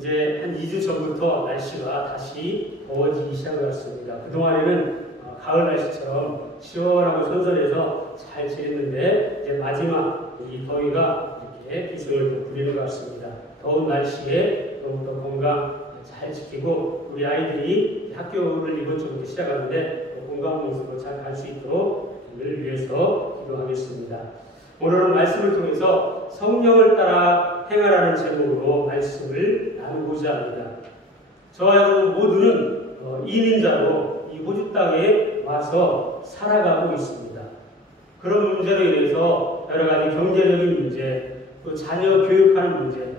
이제 한 2주 전부터 날씨가 다시 더워지기 시작했습니다. 그동안에는 가을 날씨처럼 시원하고 선선해서 잘 지냈는데 이제 마지막 이 더위가 이렇게 기승을 또 부리는 것 같습니다. 더운 날씨에 더욱더 건강 잘 지키고 우리 아이들이 학교를 이번 주부터 시작하는데 건강 모습으로 잘 갈 수 있도록 늘 위해서 기도하겠습니다. 오늘은 말씀을 통해서 성령을 따라 행하라는 제목으로 말씀을 나누고자 합니다. 저와 여러분 모두는 이민자로 이 호주 땅에 와서 살아가고 있습니다. 그런 문제로 인해서 여러 가지 경제적인 문제, 또 자녀 교육하는 문제,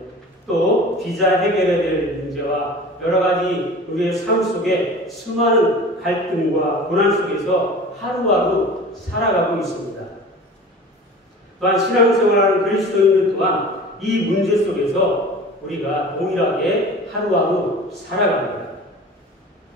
또 비자 해결해야 될 문제와 여러 가지 우리의 삶 속에 수많은 갈등과 고난 속에서 하루하루 살아가고 있습니다. 또한 신앙생활하는 그리스도인들 또한 이 문제 속에서 우리가 동일하게 하루하루 살아갑니다.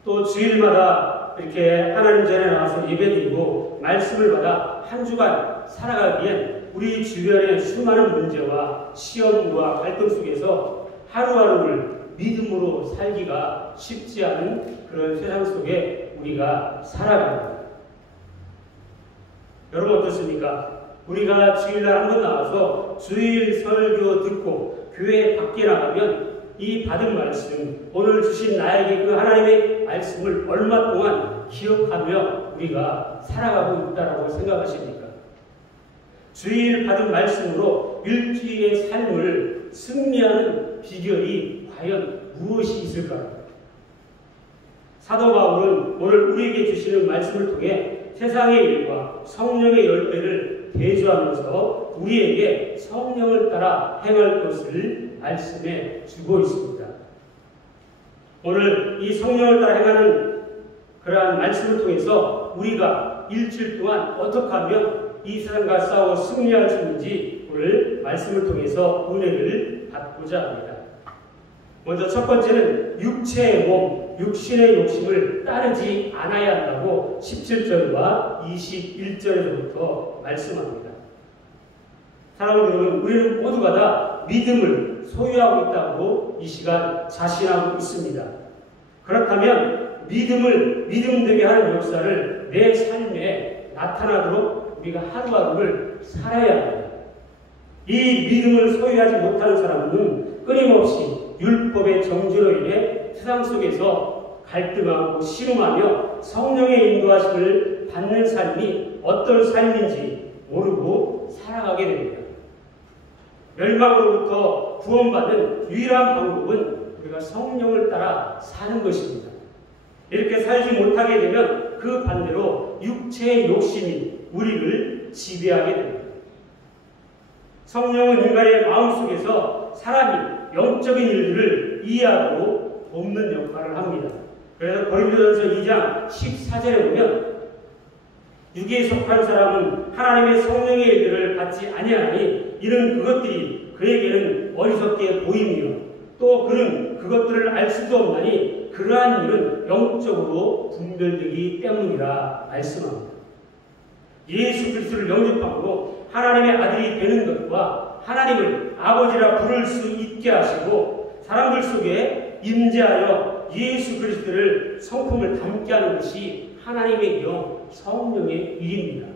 또 주일마다 이렇게 하나님 전에 나와서 예배드리고 말씀을 받아 한 주간 살아가기엔 우리 주변의 수많은 문제와 시험과 갈등 속에서 하루하루를 믿음으로 살기가 쉽지 않은 그런 세상 속에 우리가 살아갑니다. 여러분 어떻습니까? 우리가 주일날 한번 나와서 주일 설교 듣고 교회 밖에 나가면 이 받은 말씀, 오늘 주신 나에게 그 하나님의 말씀을 얼마 동안 기억하며 우리가 살아가고 있다고 생각하십니까? 주일 받은 말씀으로 일주일의 삶을 승리하는 비결이 과연 무엇이 있을까요? 사도 바울은 오늘 우리에게 주시는 말씀을 통해 세상의 일과 성령의 열매를 대조하면서 우리에게 성령을 따라 행할 것을 말씀해 주고 있습니다. 오늘 이 성령을 따라 행하는 그러한 말씀을 통해서 우리가 일주일 동안 어떻게 하면 이 세상과 싸워 승리할 수 있는지 오늘 말씀을 통해서 은혜를 받고자 합니다. 먼저 첫 번째는 육체의 몸, 육신의 욕심을 따르지 않아야 한다고 17절과 21절에서부터 말씀합니다. 사랑하는 여러분, 우리는 모두가 다 믿음을 소유하고 있다고 이 시간 자신하고 있습니다. 그렇다면 믿음 되게 하는 역사를 내 삶에 나타나도록 우리가 하루하루를 살아야 합니다. 이 믿음을 소유하지 못하는 사람은 끊임없이 율법의 정죄로 인해 세상 속에서 갈등하고 씨름하며 성령의 인도하심을 받는 삶이 어떤 삶인지 모르고 살아가게 됩니다. 멸망으로부터 구원받는 유일한 방법은 우리가 성령을 따라 사는 것입니다. 이렇게 살지 못하게 되면 그 반대로 육체의 욕심이 우리를 지배하게 됩니다. 성령은 인간의 마음속에서 사람이 영적인 일들을 이해하고 돕는 역할을 합니다. 그래서 고린도전서 2장 14절에 보면 육에 속한 사람은 하나님의 성령의 일들을 받지 아니하니 이는 그것들이 그에게는 어리석게 보이며 또 그는 그것들을 알 수도 없나니 그러한 일은 영적으로 분별되기 때문이라 말씀합니다. 예수 그리스도를 영접함으로 하나님의 아들이 되는 것과 하나님을 아버지라 부를 수 있게 하시고 사람들 속에 임재하여 예수 그리스도를 성품을 담게 하는 것이 하나님의 영, 성령의 일입니다.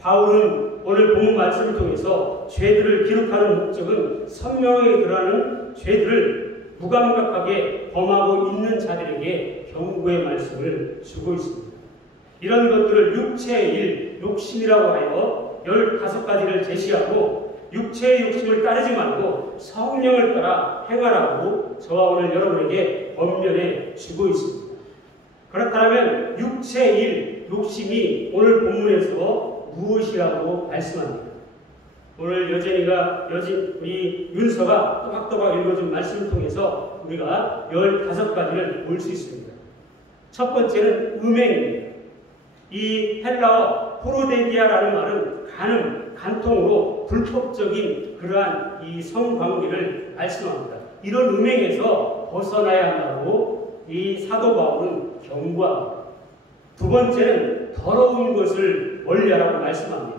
바울은 오늘 본문 말씀을 통해서 죄들을 기록하는 목적은 선명하게 드러나는 죄들을 무감각하게 범하고 있는 자들에게 경고의 말씀을 주고 있습니다. 이런 것들을 육체의 일, 욕심이라고 하여 15가지를 제시하고 육체의 욕심을 따르지 말고 성령을 따라 행하라고 저와 오늘 여러분에게 권면해 주고 있습니다. 그렇다면 육체의 일, 욕심이 오늘 본문에서 무엇이라고 말씀합니다. 오늘 우리 윤서가 또박또박 읽어준 말씀을 통해서 우리가 15가지를 볼 수 있습니다. 첫 번째는 음행입니다. 이 헬라어 포로데기아라는 말은 간통으로 불법적인 그러한 이 성관계를 말씀합니다. 이런 음행에서 벗어나야 한다고 이 사도 바울은 경고합니다. 두 번째는 더러운 것을 멀리하라고 말씀합니다.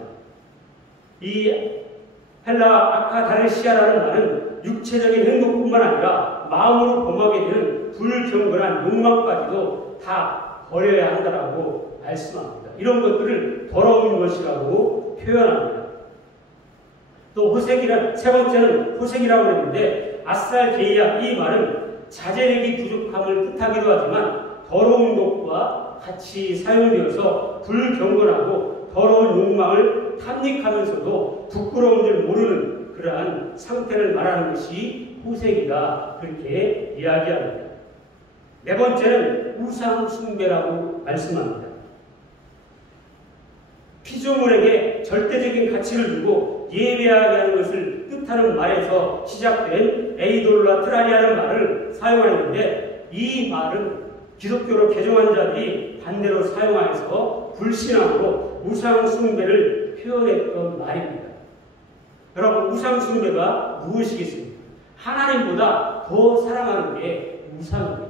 이 헬라 아카다레시아라는 말은 육체적인 행동뿐만 마음으로 범하게 되는 불경건한 욕망까지도 다 버려야 한다라고 말씀합니다. 이런 것들을 더러운 것이라고 표현합니다. 또 호색이라, 세 번째는 호색이라고 했는데 아스알게이아, 이 말은 자제력이 부족함을 뜻하기도 하지만 더러운 것과 같이 사용되어서 불경건하고 더러운 욕망을 탐닉하면서도 부끄러운 줄 모르는 그러한 상태를 말하는 것이 호색이다, 그렇게 이야기합니다. 네 번째는 우상 숭배라고 말씀합니다. 피조물에게 절대적인 가치를 두고 예배하게 하는 것을 뜻하는 말에서 시작된 에이돌라트라리아는 말을 사용하는데, 이 말은 기독교로 개종한 자들이 반대로 사용하여서 불신앙으로 우상 숭배를 표현했던 말입니다. 여러분, 우상 숭배가 무엇이겠습니까? 하나님보다 더 사랑하는 게 우상입니다.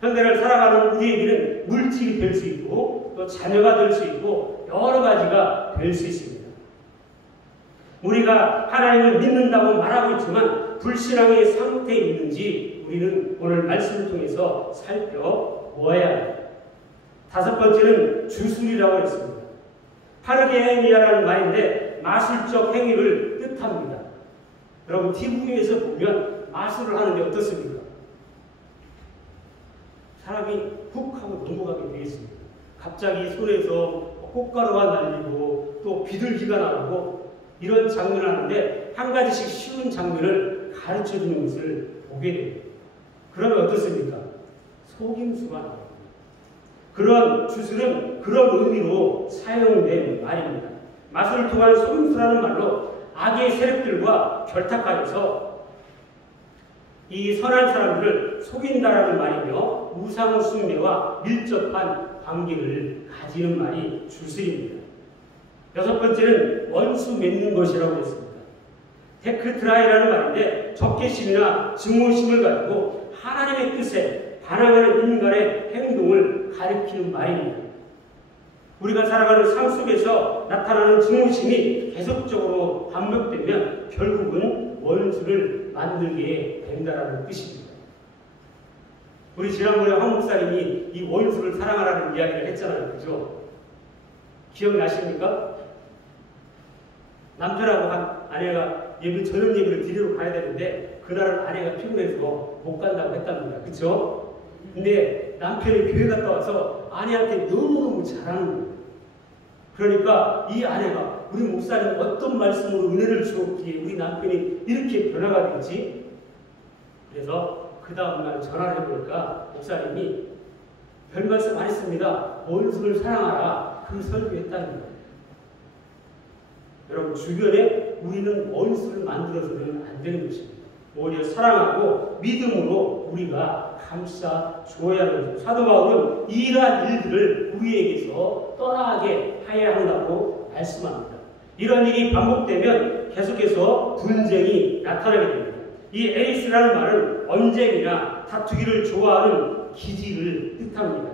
현대를 살아가는 우리에게는 물질이 될 수 있고 또 자녀가 될 수 있고 여러 가지가 될 수 있습니다. 우리가 하나님을 믿는다고 말하고 있지만 불신앙의 상태에 있는지 우리는 오늘 말씀을 통해서 살펴보아야 합니다. 다섯 번째는 주술이라고 했습니다. 파르게니아라는 말인데 마술적 행위를 뜻합니다. 여러분, TV에서 보면 마술을 하는데 어떻습니까? 사람이 훅 하고 넘어가게 되어 있습니다. 갑자기 손에서 꽃가루가 날리고 또 비둘기가 나오고 이런 장면을 하는데 한 가지씩 쉬운 장면을 가르쳐주는 것을 보게 됩니다. 그러면 어떻습니까? 속임수가 나옵니다. 그런 주술은 그런 의미로 사용된 말입니다. 마술을 통한 속임수라는 말로 악의 세력들과 결탁하여서 이 선한 사람들을 속인다라는 말이며 우상 숭배와 밀접한 관계를 가지는 말이 주술입니다. 여섯 번째는 원수 맺는 것이라고 했습니다. 테크트라이라는 말인데 적개심이나 증오심을 가지고 하나님의 뜻에 반항하는 인간의 행동을 가리키는 말입니다. 우리가 살아가는 삶 속에서 나타나는 증오심이 계속적으로 반복되면 결국은 원수를 만들게 된다는 뜻입니다. 우리 지난번에 황 목사님이 이 원수를 사랑하라는 이야기를 했잖아요. 그죠? 기억나십니까? 남편하고 아내가 저녁 예배를 드리러 가야 되는데 그날은 아내가 피곤해서 못 간다고 했답니다. 그쵸? 근데 남편이 교회 갔다 와서 아내한테 너무너무 잘하는 거예요. 그러니까 이 아내가 우리 목사님 어떤 말씀으로 은혜를 주었기에 우리 남편이 이렇게 변화가 됐지? 그래서 그 다음날 전화를 해보니까 목사님이 별 말씀 안 했습니다. 원수를 사랑하라. 그 설교했다는 거예요. 여러분, 주변에 우리는 원수를 만들어서는 안 되는 것입니다. 오히려 사랑하고 믿음으로 우리가 감싸 줘야 하는 거죠. 사도 바울은 이러한 일들을 우리에게서 떠나게 해야 한다고 말씀합니다. 이런 일이 반복되면 계속해서 분쟁이 나타나게 됩니다. 이 에이스라는 말은 언쟁이나 다투기를 좋아하는 기질을 뜻합니다.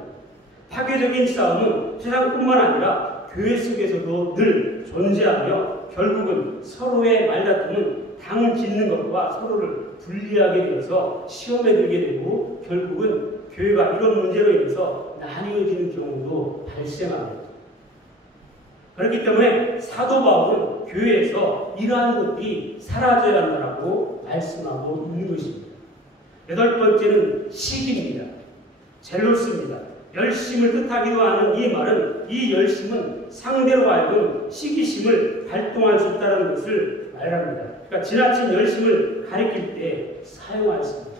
파괴적인 싸움은 세상뿐만 아니라 교회 속에서도 늘 존재하며 결국은 서로의 말다툼은 당을 짓는 것과 서로를 분리하게 되어서 시험에 들게 되고 결국은 교회가 이런 문제로 인해서 나뉘어지는 경우도 발생합니다. 그렇기 때문에 사도 바울은 교회에서 이러한 것들이 사라져야 한다고 말씀하고 있는 것입니다. 여덟 번째는 시기입니다. 젤로스입니다. 열심을 뜻하기도 하는 이 말은 이 열심은 상대로 하여금 시기심을 발동할 수 있다는 것을 말합니다. 그러니까 지나친 열심을 가리킬 때 사용하였습니다.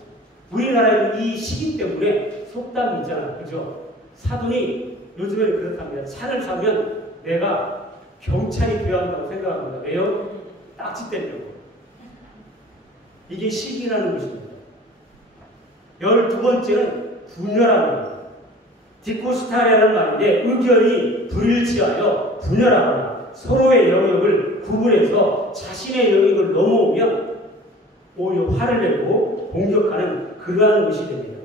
우리나라에도 이 시기 때문에 속담이 있잖아요. 그죠? 사돈이 요즘에는 그렇답니다. 차를 사면 내가 경찰이 되어야 한다고 생각합니다. 왜요? 딱지 때려고. 이게 시기라는 것입니다. 12번째는 분열합니다. 디코스타레라는 말인데 의견이 불일치하여 분열하거나 서로의 영역을 구분해서 자신의 영역을 넘어오면 오히려 화를 내고 공격하는 그러한 것이 됩니다.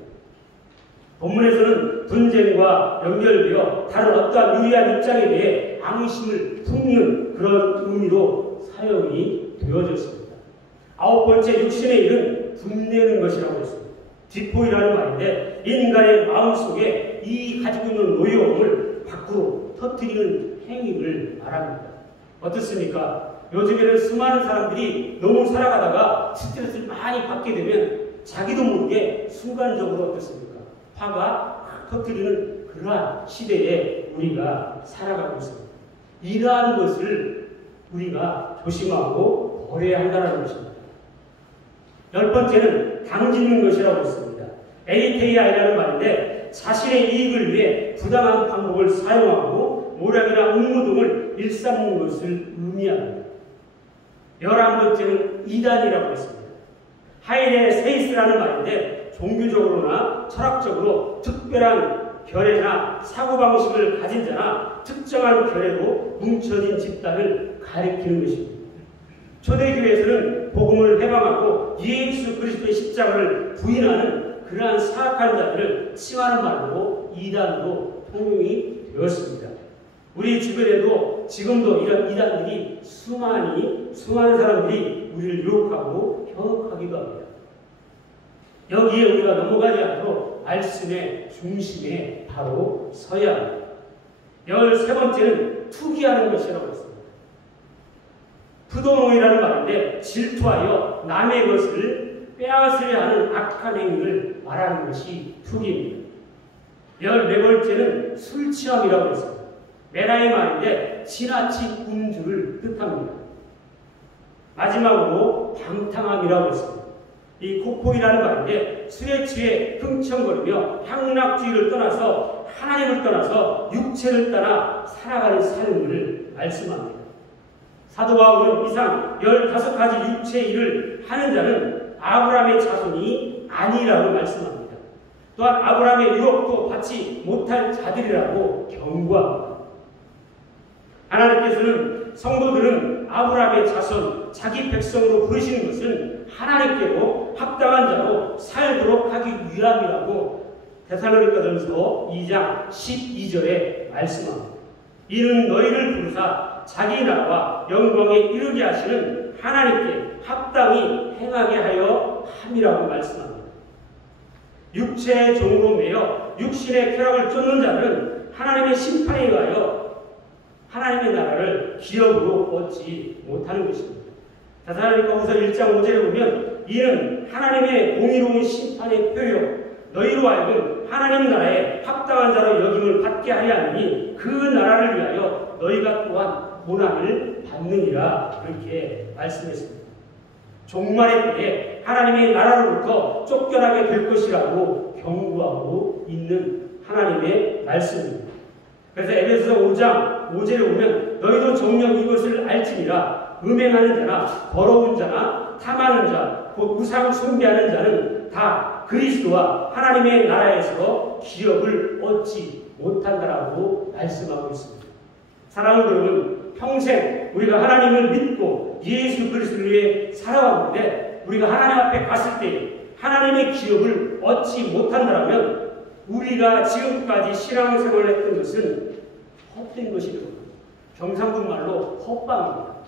본문에서는 분쟁과 연결되어 다른 어떠한 유리한 입장에 대해 앙심을 품는 그런 의미로 사용이 되어졌습니다. 아홉 번째 육신의 일은 분내는 것이라고 했습니다. 디포이라는 말인데 인간의 마음속에 이 가지고 있는 노여움을 밖으로 터뜨리는 행위를 말합니다. 어떻습니까? 요즘에는 수많은 사람들이 너무 살아가다가 스트레스를 많이 받게 되면 자기도 모르게 순간적으로 어떻습니까? 화가 확 터뜨리는 그러한 시대에 우리가 살아가고 있습니다. 이러한 것을 우리가 조심하고 버려야 한다는 것입니다. 10번째는 당짓는 것이라고 했습니다. ATI라는 말인데 자신의 이익을 위해 부당한 방법을 사용하고 모략이나 음모 등을 일삼는 것을 의미합니다. 11번째는 이단이라고 했습니다. 하이레 세이스라는 말인데 종교적으로나 철학적으로 특별한 결례나 사고방식을 가진 자나 특정한 결례로 뭉쳐진 집단을 가리키는 것입니다. 초대교회에서는 복음을 해방하고 예수 그리스도의 십자가를 부인하는 그러한 사악한 자들을 칭하는 말로 이단으로 통용이 되었습니다. 우리 주변에도 지금도 이런 이단들이 수많은 사람들이 우리를 유혹하고 현혹하기도 합니다. 여기에 우리가 넘어가지 않도록 말씀의 중심에 바로 서야 합니다. 13번째는 투기하는 것이라고 했습니다. 푸도노이라는 말인데 질투하여 남의 것을 빼앗으려 하는 악한 행위를 말하는 것이 투기입니다. 14번째는 술 취함이라고 했습니다. 메라의 말인데 지나친 음주를 뜻합니다. 마지막으로 방탕함이라고 했습니다. 이 코코이라는 말인데 술에 취해 흥청거리며 향락주의를 떠나서 하나님을 떠나서 육체를 따라 살아가는 삶을 말씀합니다. 사도 바울은 이상 15가지 육체의 일을 하는 자는 아브라함의 자손이 아니라고 말씀합니다. 또한 아브라함의 유업도 받지 못할 자들이라고 경고합니다. 하나님께서는 성도들은 아브라함의 자손, 자기 백성으로 부르시는 것은 하나님께로 합당한 자로 살도록 하기 위함이라고 데살로니가전서 2장 12절에 말씀합니다. 이는 너희를 부르사 자기 나라와 영광에 이르게 하시는 하나님께 합당히 행하게 하여 함이라고 말씀합니다. 육체의 종으로 매여 육신의 쾌락을 쫓는 자는 하나님의 심판에 의하여 하나님의 나라를 기업으로 얻지 못하는 것입니다. 데살로니가후서 1장 5절에 보면 이는 하나님의 공의로운 심판의 표요 너희로 하여금 하나님 나라에 합당한 자로 여김을 받게 하려 하니 그 나라를 위하여 너희가 또한 고난을 받느니라 그렇게 말씀했습니다. 종말의 때에 하나님의 나라로부터 쫓겨나게 될 것이라고 경고하고 있는 하나님의 말씀입니다. 그래서 에베소서 5장 5절에 보면 너희도 정녕 이것을 알지니라 음행하는 자나 더러운 자나 탐하는 자 곧 우상 숭배하는 자는 다 그리스도와 하나님의 나라에서 기업을 얻지 못한다라고 말씀하고 있습니다. 사랑하는 여러분, 평생 우리가 하나님을 믿고 예수 그리스도를 위해 살아왔는데 우리가 하나님 앞에 갔을 때 하나님의 기업을 얻지 못한다면 우리가 지금까지 신앙생활을 했던 것은 헛된 것이 됩니다. 경상도 말로 헛방입니다.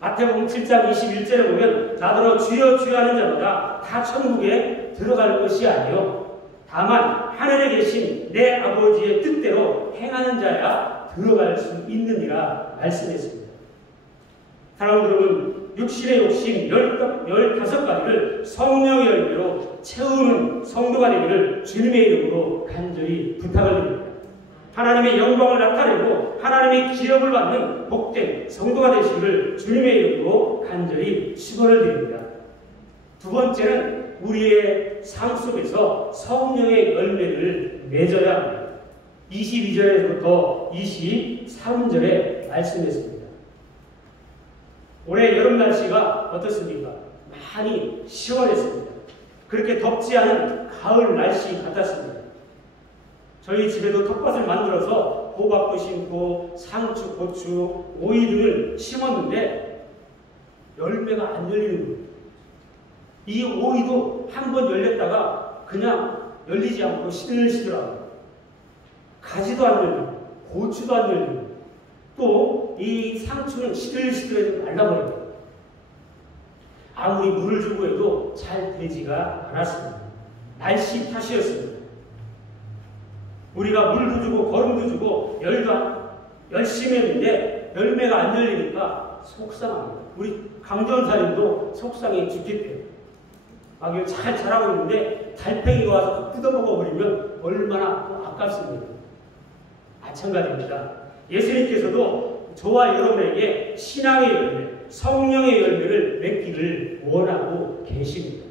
마태복음 7장 21절에 보면 나더러 주여 주여 하는 자마다 다 천국에 들어갈 것이 아니요 다만 하늘에 계신 내 아버지의 뜻대로 행하는 자야 들어갈 수 있느니라 말씀했습니다. 사랑하는 여러분, 육신의 욕심 15가지를 성령의 열매로 채우는 성도가 되기를 주님의 이름으로 간절히 부탁을 드립니다. 하나님의 영광을 나타내고 하나님의 기업을 받는 복된 성도가 되시기를 주님의 이름으로 간절히 축원을 드립니다. 두 번째는 우리의 삶 속에서 성령의 열매를 맺어야 합니다. 22절에서부터 23절에 말씀했습니다. 올해 여름 날씨가 어떻습니까? 많이 시원했습니다. 그렇게 덥지 않은 가을 날씨 같았습니다. 저희 집에도 텃밭을 만들어서 호박도 심고 상추, 고추, 오이 등을 심었는데 열매가 안 열리는 거예요. 이 오이도 한번 열렸다가 그냥 열리지 않고 시들시들하고 가지도 안 열리고 고추도 안 열리고 또 이 상추는 시들시들해서 말라버려요. 아무리 물을 주고 해도 잘 되지가 않았습니다. 날씨 탓이었습니다. 우리가 물도 주고 거름도 주고 열심히 했는데 열매가 안 열리니까 속상합니다. 우리 강전사님도 속상해 죽겠대요. 막 이거 잘 자라고 있는데 달팽이가 와서 뜯어먹어버리면 얼마나 아깝습니다. 마찬가지입니다. 예수님께서도 저와 여러분에게 신앙의 열매, 성령의 열매를 맺기를 원하고 계십니다.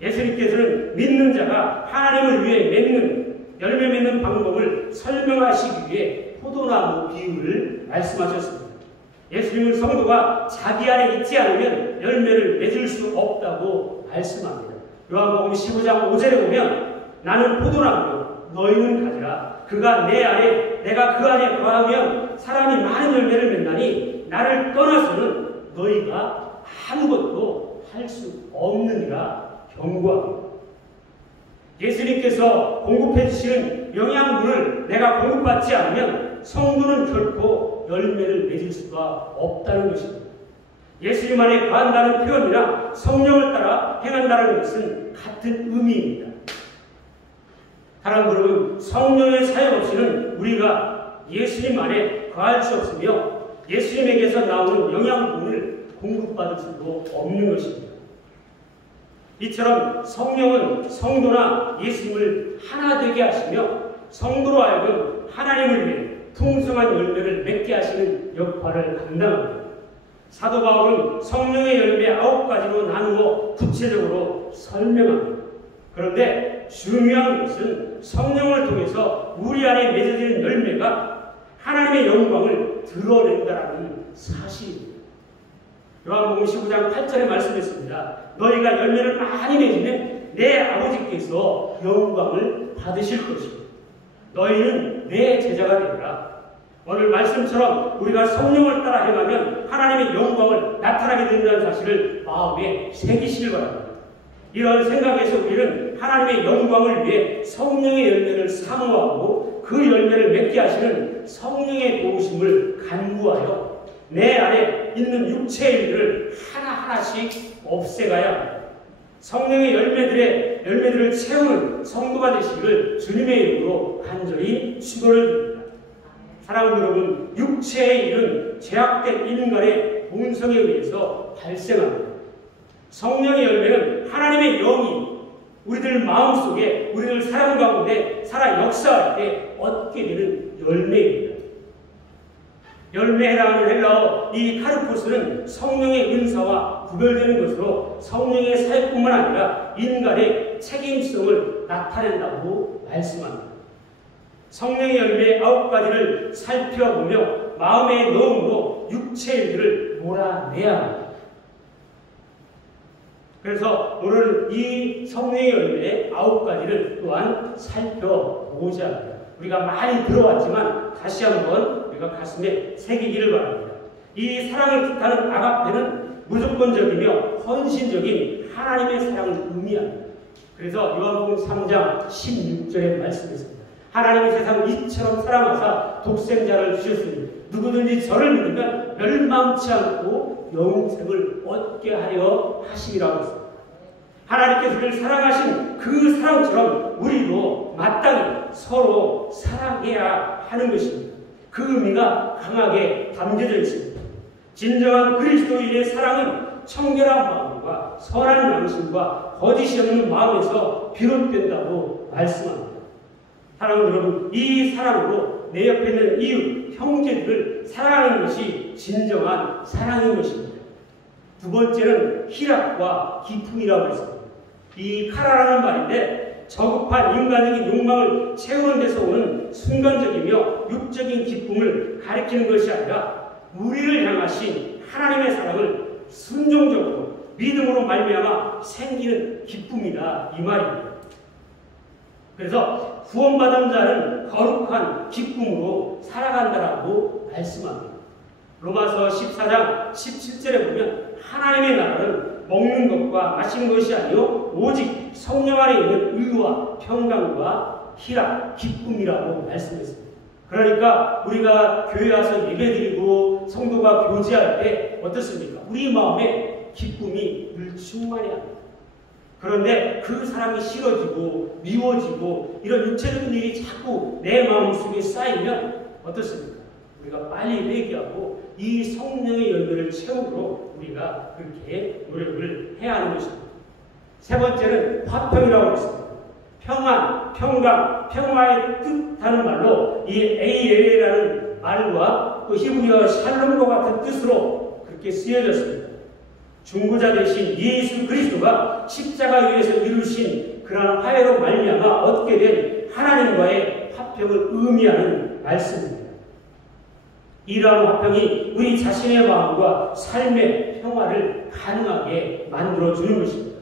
예수님께서는 믿는 자가 하나님을 위해 열매 맺는 방법을 설명하시기 위해 포도나무 비유를 말씀하셨습니다. 예수님은 성도가 자기 안에 있지 않으면 열매를 맺을 수 없다고 말씀합니다. 요한복음 15장 5절에 보면 나는 포도나무요 너희는 가지라. 그가 내 안에 내가 그 안에 거하면 사람이 많은 열매를 맺나니 나를 떠나서는 너희가 아무것도 할 수 없느니라 경고합니다. 예수님께서 공급해 주시는 영양분을 내가 공급받지 않으면 성도는 결코 열매를 맺을 수가 없다는 것입니다. 예수님 안에 거한다는 표현이나 성령을 따라 행한다는 것은 같은 의미입니다. 사랑하는 여러분, 성령의 사역 없이는 우리가 예수님 안에 거할 수 없으며 예수님에게서 나오는 영양분을 공급받을 수도 없는 것입니다. 이처럼 성령은 성도나 예수님을 하나 되게 하시며 성도로 하여금 하나님을 위해 풍성한 열매를 맺게 하시는 역할을 감당합니다. 사도 바울은 성령의 열매 9가지로 나누어 구체적으로 설명합니다. 그런데 중요한 것은 성령을 통해서 우리 안에 맺어지는 열매가 하나님의 영광을 드러낸다는 사실입니다. 요한복음 15장 8절에 말씀했습니다. 너희가 열매를 많이 맺으면 내 아버지께서 영광을 받으실 것이고 너희는 내 제자가 되리라. 오늘 말씀처럼 우리가 성령을 따라 행하면 하나님의 영광을 나타나게 된다는 사실을 마음에 새기시길 바랍니다. 이런 생각에서 우리는 하나님의 영광을 위해 성령의 열매를 사모하고 그 열매를 맺게 하시는 성령의 도우심을 간구하여 내 안에 있는 육체의 일을 하나하나씩 없애가야 합니다. 성령의 열매들을 채우는 성도가 되시기를 주님의 이름으로 간절히 축원을 드립니다. 사랑하는 여러분, 육체의 일은 죄악된 인간의 본성에 의해서 발생합니다. 성령의 열매는 하나님의 영이 우리들 마음속에 우리들 사람 가운데 살아 역사할 때 얻게 되는 열매입니다. 열매에 해당하는 헬라어 이 카르포스는 성령의 은사와 구별되는 것으로 성령의 사역뿐만 아니라 인간의 책임성을 나타낸다고 말씀합니다. 성령의 열매 9가지를 살펴보며 마음의 넣음으로 육체의 일들을 몰아내야 합니다. 그래서 오늘은 이 성령의 열매 9가지를 또한 살펴보고자 합니다. 우리가 많이 들어왔지만 다시 한번 우리가 가슴에 새기기를 바랍니다. 이 사랑을 뜻하는 아가페는 무조건적이며 헌신적인 하나님의 사랑을 의미합니다. 그래서 요한복음 3장 16절에 말씀했습니다. 하나님이 세상을 이처럼 사랑하사 독생자를 주셨으니 누구든지 저를 믿으면 멸망치 않고 영생을 얻게 하려 하심이라고 했습니다. 하나님께서 우리를 사랑하신 그 사랑처럼 우리도 마땅히 서로 사랑해야 하는 것입니다. 그 의미가 강하게 담겨져 있습니다. 진정한 그리스도인의 사랑은 청결한 마음과 선한 양심과 거짓이 없는 마음에서 비롯된다고 말씀합니다. 사랑하는 여러분, 이 사랑으로 내 옆에 있는 이웃, 형제들을 사랑하는 것이 진정한 사랑인 것입니다. 두 번째는 희락과 기쁨이라고 했습니다. 이 카라라는 말인데 저급한 인간적인 욕망을 채우는 데서 오는 순간적이며 육적인 기쁨을 가리키는 것이 아니라 우리를 향하신 하나님의 사랑을 순종적으로 믿음으로 말미암아 생기는 기쁨이다 이 말입니다. 그래서 구원받은 자는 거룩한 기쁨으로 살아간다라고 말씀합니다. 로마서 14장 17절에 보면 하나님의 나라는 먹는 것과 마시는 것이 아니요 오직 성령 안에 있는 의와 평강과 희락, 기쁨이라고 말씀했습니다. 그러니까 우리가 교회 와서 예배드리고 성도가 교제할 때 어떻습니까? 우리 마음에 마음에 기쁨이 늘 충만해야 합니다. 그런데 그 사람이 싫어지고 미워지고 이런 육체적인 일이 자꾸 내 마음속에 쌓이면 어떻습니까? 우리가 빨리 회개하고 이 성령의 열매를 채우도록 우리가 그렇게 노력을 해야 하는 것입니다. 세 번째는 화평이라고 했습니다. 평안, 평강, 평화의 뜻하는 말로 이 에이엘이라는 말과 또 히브리어 샬롬과 같은 뜻으로 그렇게 쓰여졌습니다. 중보자 되신 예수 그리스도가 십자가 위에서 이루신 그러한 화해로 말미암아 얻게 된 하나님과의 화평을 의미하는 말씀입니다. 이러한 화평이 우리 자신의 마음과 삶의 평화를 가능하게 만들어주는 것입니다.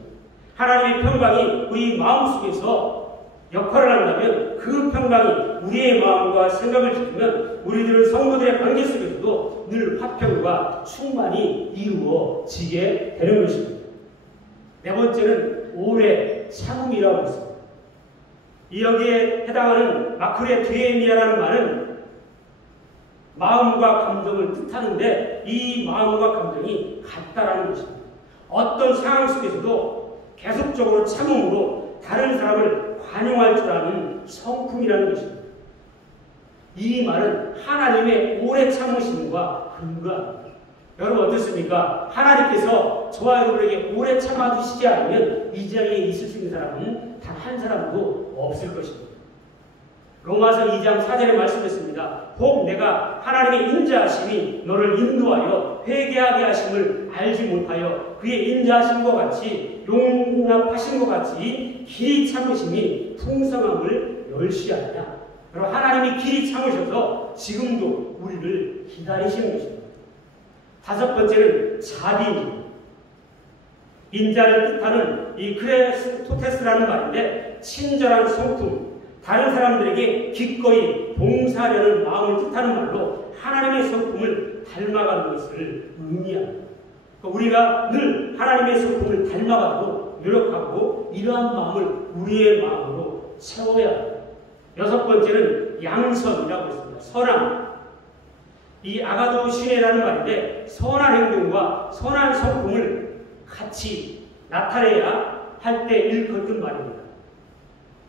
하나님의 평강이 우리 마음속에서 역할을 한다면 그 평강이 우리의 마음과 생각을 지키면 우리들은 성도들의 관계 속에서도 늘 화평과 충만이 이루어지게 되는 것입니다. 네 번째는 오래 참음이라고 했습니다. 이 여기에 해당하는 마크레 드에미아라는 말은 마음과 감정을 뜻하는데 이 마음과 감정이 같다라는 것입니다. 어떤 상황 속에서도 계속적으로 참음으로 다른 사람을 관용할 줄 아는 성품이라는 것입니다. 이 말은 하나님의 오래 참으심과 근거합니다. 여러분 어떻습니까? 하나님께서 저와 여러분에게 오래 참아주시지 않으면 이 자리에 있을 수 있는 사람은 단 한 사람도 없을 것입니다. 로마서 2장 4절에 말씀했습니다. 혹 내가 하나님의 인자하심이 너를 인도하여 회개하게 하심을 알지 못하여 그의 인자하심과 같이 용납하신 것 같이 길이 참으심이 풍성함을 멸시하냐. 그럼 하나님이 길이 참으셔서 지금도 우리를 기다리시는 것입니다. 다섯 번째는 자비입니다. 인자를 뜻하는 이 크레스토테스라는 말인데 친절한 성품, 다른 사람들에게 기꺼이 봉사하려는 마음을 뜻하는 말로 하나님의 성품을 닮아가는 것을 의미합니다. 우리가 늘 하나님의 성품을 닮아가고 노력하고 이러한 마음을 우리의 마음으로 채워야 합니다. 여섯 번째는 양선이라고 했습니다. 선함. 이 아가도 시네라는 말인데 선한 행동과 선한 성품을 같이 나타내야 할 때 일컫는 말입니다.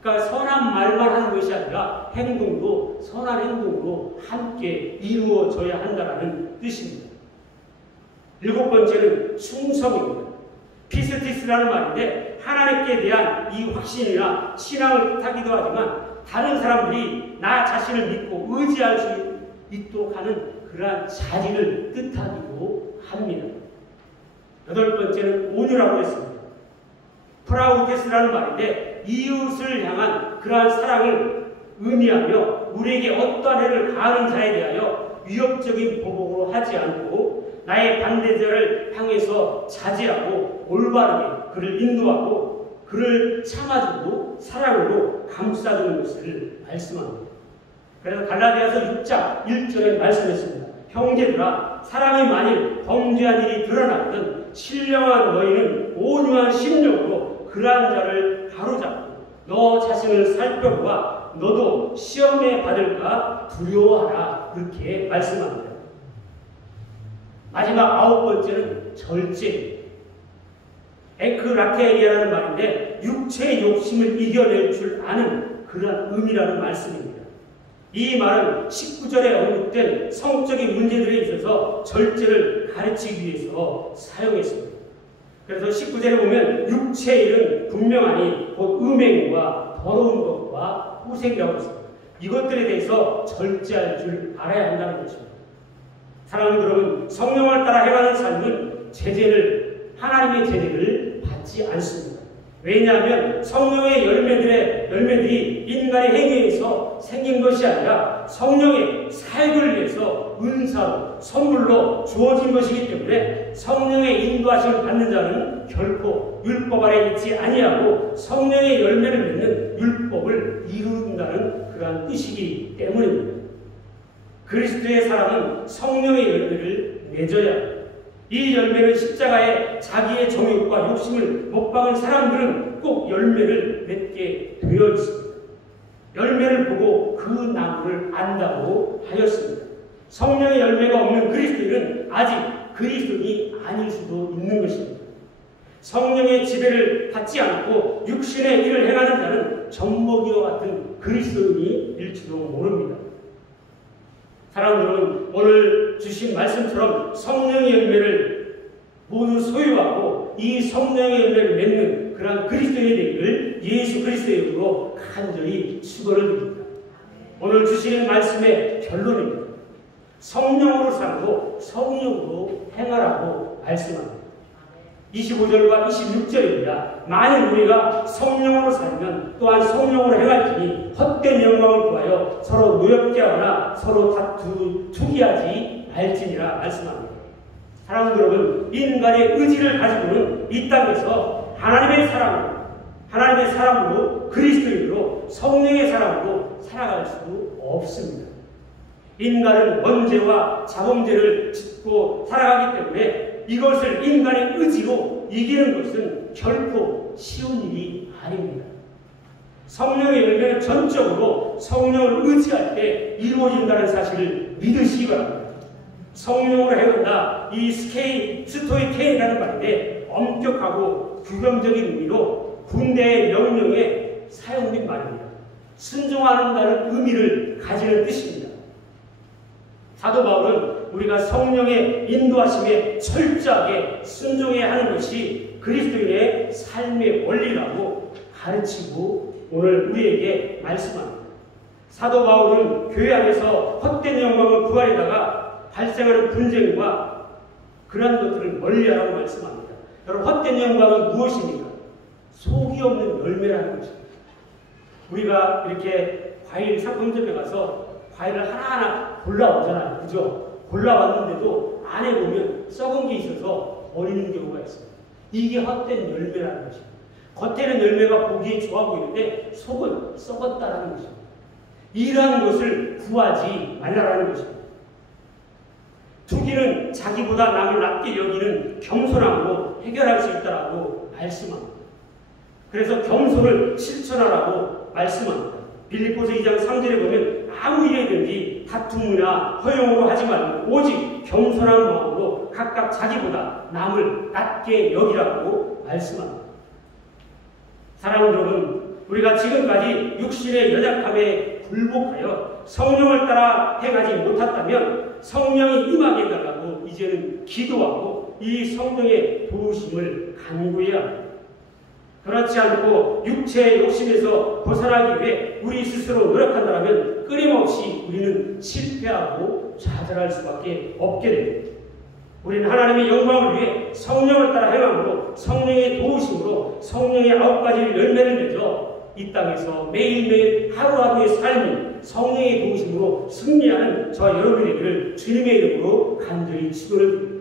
그러니까 선한 말만 하는 것이 아니라 행동도 선한 행동으로 함께 이루어져야 한다는 뜻입니다. 일곱 번째는 충성입니다. 피스티스라는 말인데 하나님께 대한 이 확신이나 신앙을 뜻하기도 하지만 다른 사람들이 나 자신을 믿고 의지할 수 있도록 하는 그러한 자질을 뜻하기도 합니다. 여덟 번째는 온유라고 했습니다. 프라우테스라는 말인데 이웃을 향한 그러한 사랑을 의미하며 우리에게 어떠한 해를 가하는 자에 대하여 위협적인 보복으로 하지 않고 나의 반대자를 향해서 자제하고 올바르게 그를 인도하고 그를 참아주고 사랑으로 감싸주는 것을 말씀합니다. 그래서 갈라디아서 6장 1절에 말씀했습니다. 형제들아 사람이 만일 범죄한 일이 드러나거든 신령한 너희는 온유한 심령으로 그러한 자를 바로잡고 너 자신을 살펴보아 너도 시험에 받을까 두려워하라. 그렇게 말씀합니다. 마지막 아홉 번째는 절제입니다. 에크라테리아라는 말인데 육체의 욕심을 이겨낼 줄 아는 그러한 의미라는 말씀입니다. 이 말은 19절에 언급된 성적인 문제들에 있어서 절제를 가르치기 위해서 사용했습니다. 그래서 19절에 보면 육체의 일은 분명하니 곧 음행과 더러운 것과 호색이라고 했습니다. 이것들에 대해서 절제할 줄 알아야 한다는 것입니다. 사랑하는 여러분, 성령을 따라 해가는 삶은 하나님의 제재를 받지 않습니다. 왜냐하면 성령의 열매들이 인간의 행위에서 생긴 것이 아니라 성령의 사역을 위해서 은사로 선물로 주어진 것이기 때문에 성령의 인도하심을 받는 자는 결코 율법 아래 있지 아니하고 성령의 열매를 맺는 율법을 이룬다는 그러한 뜻이기 때문입니다. 그리스도의 사람은 성령의 열매를 맺어야 합니다. 이 열매는 십자가에 자기의 정욕과 욕심을 못 박은 사람들은 꼭 열매를 맺게 되어 있습니다. 열매를 보고 그 나무를 안다고 하였습니다. 성령의 열매가 없는 그리스도인은 아직 그리스도인이 아닐 수도 있는 것입니다. 성령의 지배를 받지 않고 육신의 일을 행하는 자는 젖먹이와 같은 그리스도인일지도 모릅니다. 사랑하는 오늘 주신 말씀처럼 성령의 열매를 모두 소유하고 이 성령의 열매를 맺는 그러한 그리스도인이 되기를 예수 그리스도의 이름으로 간절히 축원을 드립니다. 오늘 주시는 말씀의 결론입니다. 성령으로 살고 성령으로 행하라고 말씀합니다. 25절과 26절입니다. 만일 우리가 성령으로 살면 또한 성령으로 행할지니 헛된 영광을 구하여 서로 노엽게 하거나 서로 투기하지 말지니라 말씀합니다. 사랑하는 여러분, 인간의 의지를 가지고는 이 땅에서 하나님의 사람으로 그리스도인으로 성령의 사람으로 살아갈 수 없습니다. 인간은 원죄와 자범죄를 짓고 살아가기 때문에 이것을 인간의 의지로 이기는 것은 결코 쉬운 일이 아닙니다. 성령의 열매는 전적으로 성령을 의지할 때 이루어진다는 사실을 믿으시기 바랍니다. 성령으로 행한다. 이 스토이케이라는 말인데 엄격하고 규범적인 의미로 군대의 명령에 사용된 말입니다. 순종한다는 의미를 가지는 뜻입니다. 사도 바울은 우리가 성령의 인도하심에 철저하게 순종해야 하는 것이 그리스도인의 삶의 원리라고 가르치고 오늘 우리에게 말씀합니다. 사도 바울은 교회 안에서 헛된 영광을 구하려다가 발생하는 분쟁과 그러한 것들을 멀리하라고 말씀합니다. 여러분, 헛된 영광은 무엇입니까? 속이 없는 열매라는 것입니다. 우리가 이렇게 과일 상품점에 가서 과일을 하나하나 골라오잖아요. 그죠? 골라왔는데도 안에 보면 썩은 게 있어서 버리는 경우가 있습니다. 이게 헛된 열매라는 것입니다. 겉에는 열매가 보기에 좋아 보이는데 속은 썩었다라는 것입니다. 이러한 것을 구하지 말라라는 것입니다. 투기는 자기보다 남을 낮게 여기는 겸손함으로 해결할 수 있다라고 말씀합니다. 그래서 겸손을 실천하라고 말씀합니다. 빌립보서 2장 3절에 보면 아무 일이든지 다툼이나 허용으로 하지 말고 오직 겸손한 마음으로 각각 자기보다 남을 낮게 여기라고 말씀합니다. 사랑하는 여러분, 우리가 지금까지 육신의 연약함에 굴복하여 성령을 따라 행하지 못했다면 성령이 임하게 해달라고 이제는 기도하고 이 성령의 도우심을 간구해야 합니다. 그렇지 않고 육체의 욕심에서 벗어나기 위해 우리 스스로 노력한다면 끊임없이 우리는 실패하고 좌절할 수밖에 없게 됩니다. 우리는 하나님의 영광을 위해 성령을 따라 행함으로 성령의 도우심으로 성령의 9가지 열매를 맺어 이 땅에서 매일매일 하루하루의 삶이 성령의 도우심으로 승리하는 저와 여러분의 되기를 주님의 이름으로 간절히 축원을 드립니다.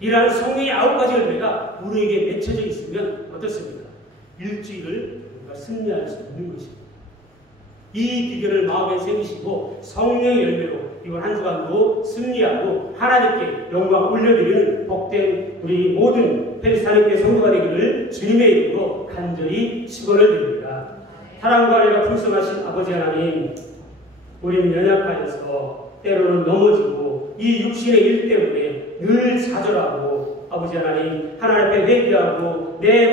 이러한 성령의 9가지 열매가 우리에게 맺혀져 있으면 어떻습니까? 일주일을 우리가 승리할 수 있는 것입니다. 이 비결을 마음에 새기시고 성령의 열매로 이번 한 주간도 승리하고 하나님께 영광 올려드리는 복된 우리 모든 펠스타님께 성도가 되기를 주님의 이름으로 간절히 축원을 드립니다. 사랑과 은혜가 풍성하신 아버지 하나님, 우리는 연약하여서 때로는 넘어지고 이 육신의 일 때문에 늘 좌절하고 아버지 하나님, 하나님 앞에 회개하고 내